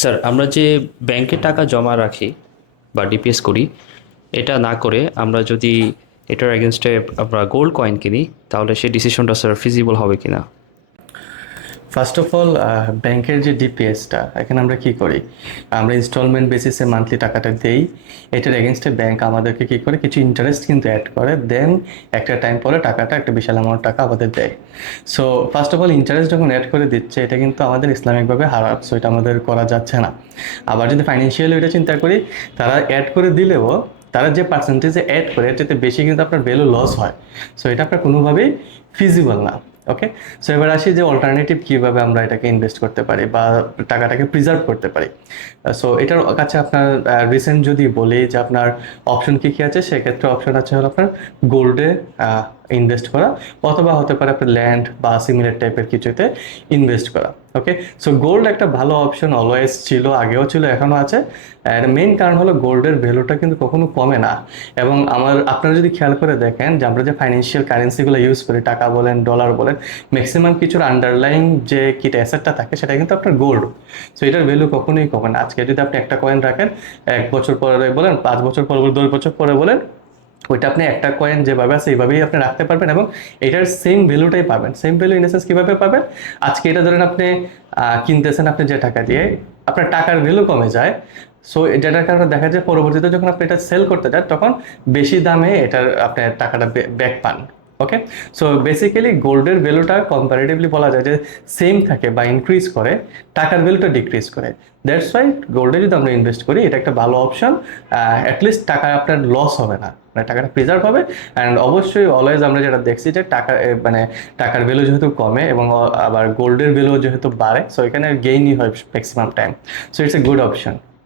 Sir, আমরা যে ব্যাংকে টাকা জমা রাখি বা ডিপিএস করি, এটা না করে আমরা যদি এটার এগেনস্টে আমরা গোল্ড কয়েন কিনি, তাহলে সেই ডিসিশনটা স্যার ফিজিবল হবে কিনা? ফার্স্ট অফ অল ব্যাংকের যে ডিপিএসটা এখানে আমরা কি করি, আমরা ইনস্টলমেন্ট বেসিসে মান্থলি টাকাটা দেই। এটার এগেনস্টে ব্যাংক আমাদেরকে কি করে, কিছু ইন্টারেস্ট কিন্তু অ্যাড করে, দেন একটা টাইম পরে টাকাটা একটা বিশাল অ্যামাউন্ট টাকা আমাদের দেয়। So first of all interest যখন অ্যাড করে দিচ্ছে, এটা কিন্তু আমাদের ইসলামিকভাবে হারাম, সো এটা আমাদের করা যাচ্ছে না। আবার যদি ফাইন্যান্সিয়ালি এটা চিন্তা করি, তারা অ্যাড করে দিলেও তারা যে পার্সেন্টেজে অ্যাড করে এর চাইতে বেশি কিন্তু আপনার ভ্যালু লস হয়। সো এটা আপনার কোনোভাবেই ফিজিবল না। ওকে, সো এবার আসি যে অল্টারনেটিভ কীভাবে আমরা এটাকে ইনভেস্ট করতে পারি বা টাকাটাকে প্রিজার্ভ করতে পারি। সো এটার কাছে আপনার রিসেন্ট যদি বলি যে আপনার অপশন কী কী আছে, সেক্ষেত্রে অপশন আছে হলো আপনার গোল্ডে ইনভেস্ট করা, অথবা হতে পারে আপনার ল্যান্ড বা সিমিলার টাইপের কিছুতে ইনভেস্ট করা। ওকে, সো গোল্ড একটা ভালো অপশন অলওয়েজ ছিল, আগেও ছিল, এখনও আছে। এর মেইন কারণ হলো গোল্ডের ভ্যালুটা কিন্তু কখনো কমে না। এবং আপনারা যদি খেয়াল করে দেখেন যে আমরা যে ফাইন্যান্সিয়াল কারেন্সিগুলো ইউজ করি, টাকা বলেন ডলার বলেন, ম্যাক্সিমাম কিছুর আন্ডারলাইং যে কিটা অ্যাসেটটা থাকে সেটা কিন্তু আপনার গোল্ড। সো এটার ভ্যালু কখনোই কমে না। আজকে যদি আপনি একটা কয়েন রাখেন, 1 বছর পরে বলেন, 5 বছর পরে বলেন, 10 বছর পরে বলেন, ওইটা আপনি একটা কয়েন যেভাবে আছে এইভাবেই আপনি রাখতে পারবেন এবং এটার সেম ভ্যালুটাই পাবেন। Same value in the sense কীভাবে পাবেন, আজকে এটা ধরেন আপনি কিনতেছেন আপনি যে টাকা দিয়ে, আপনার টাকার ভ্যালু কমে যায়। সো যেটার কারণে দেখা যায় পরবর্তীতে যখন আপনি এটা সেল করতে যান, তখন বেশি দামে এটার আপনার টাকাটা ব্যাক পান। ওকে, সো বেসিক্যালি গোল্ডের ভ্যালুটা কম্পারেটিভলি বলা যায় যে সেম থাকে বা ইনক্রিজ করে, টাকার ভ্যালুটা ডিক্রিজ করে। দ্যাটস ওয়াই গোল্ডে যদি আমরা ইনভেস্ট করি, এটা একটা ভালো অপশন। অ্যাটলিস্ট টাকা আপনার লস হবে না, মানে টাকাটা প্রিজার্ভ হবে। অ্যান্ড অবশ্যই অলওয়েজ আমরা যেটা দেখছি যে টাকা মানে টাকার ভ্যালু যেহেতু কমে এবং আবার গোল্ডের ভ্যালু যেহেতু বাড়ে, সো এখানে গেইনই হয় maximum time. So it's a good option.